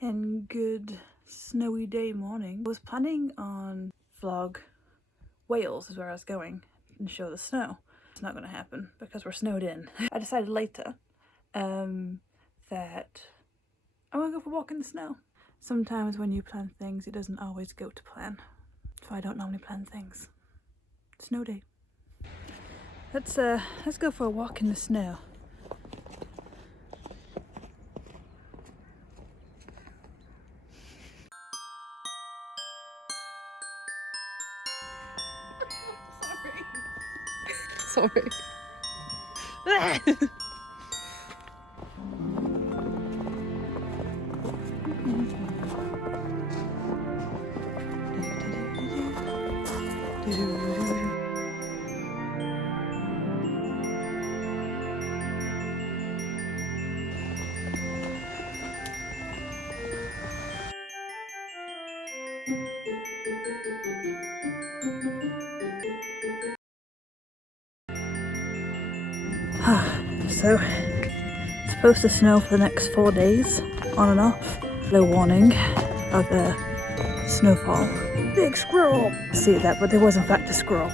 and good snowy day morning. I was planning on vlog Wales is where I was going and show the snow. It's not going to happen because we're snowed in. I decided later that I'm going to go for a walk in the snow. Sometimes when you plan things, it doesn't always go to plan. So I don't normally plan things. Snow day. Let's go for a walk in the snow. Sorry. So, it's supposed to snow for the next 4 days, on and off. No warning of snowfall. Big squirrel! See that, but there was in fact a squirrel.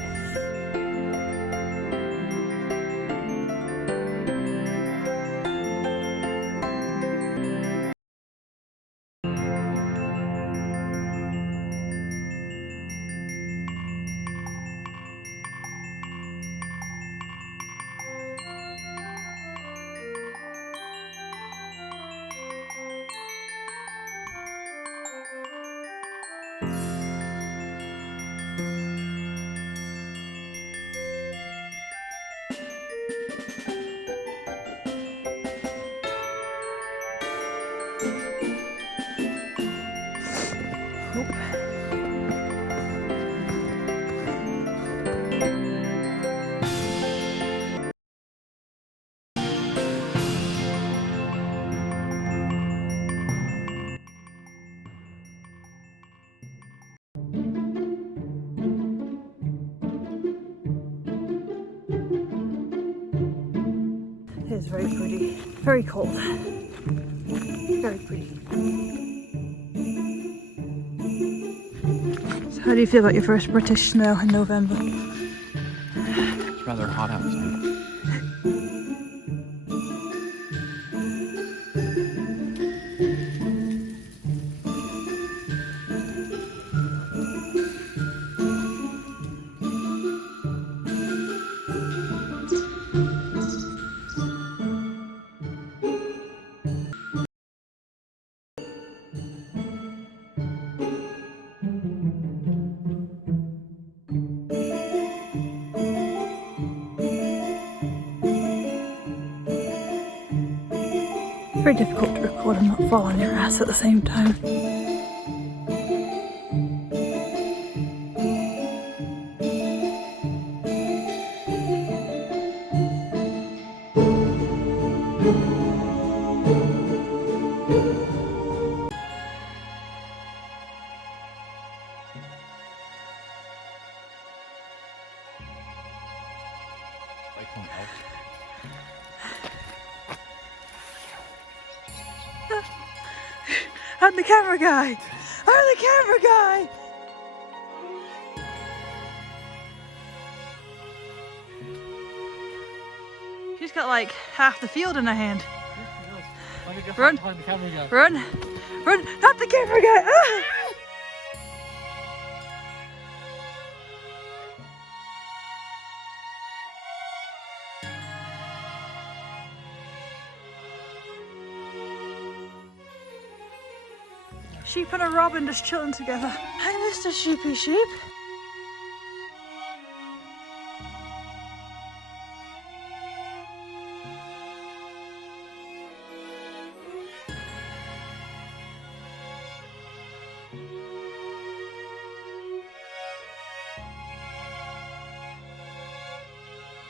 It is very pretty. Very cold. Very pretty. So how do you feel about your first British snow in November? It's rather hot outside. Very difficult to record and not fall on your ass at the same time. I'm the camera guy! I'm the camera guy! She's got like half the field in her hand. Run! Run! Run! Not the camera guy! Ah! Sheep and a robin just chilling together. Hi, Mr. Sheepy Sheep.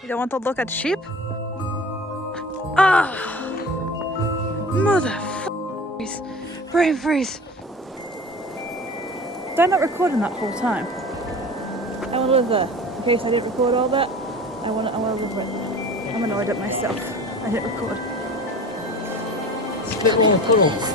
You don't want to look at sheep? Ah! Mother-f***ers. Brain freeze. They're not recording that whole time. I want to live there. In case I didn't record all that, I want to live right there. I'm annoyed at myself. I didn't record. Split roll of puddles.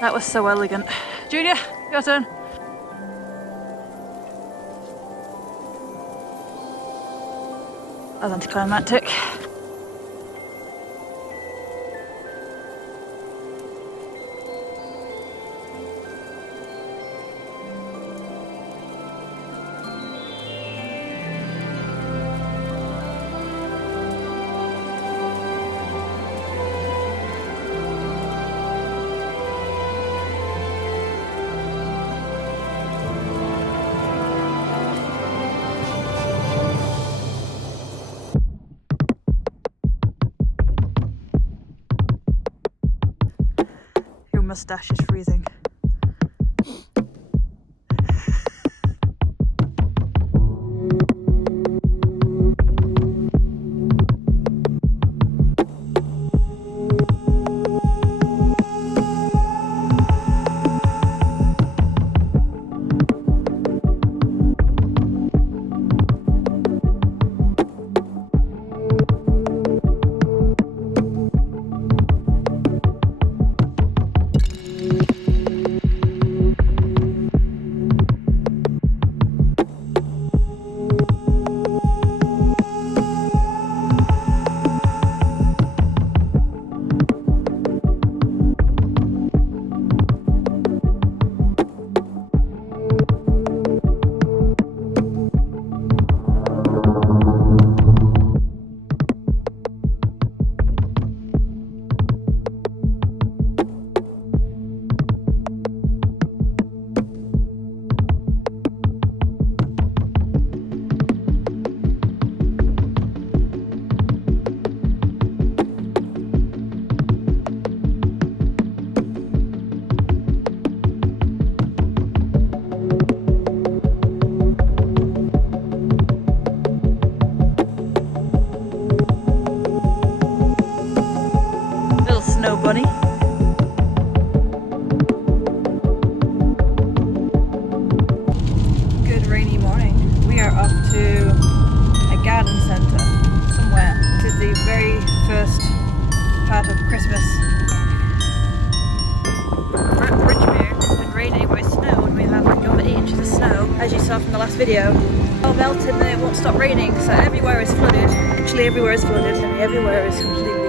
That was so elegant. Julia, your turn. That was anticlimactic. Your moustache is freezing. Snow bunny. Good rainy morning. We are off to a garden centre somewhere. This is the very first part of Christmas. We're at Bridgemere. It's been raining by snow and we have like over 8 inches of snow, as you saw from the last video. All melted and it won't stop raining, so everywhere is flooded. Actually everywhere is flooded and everywhere is completely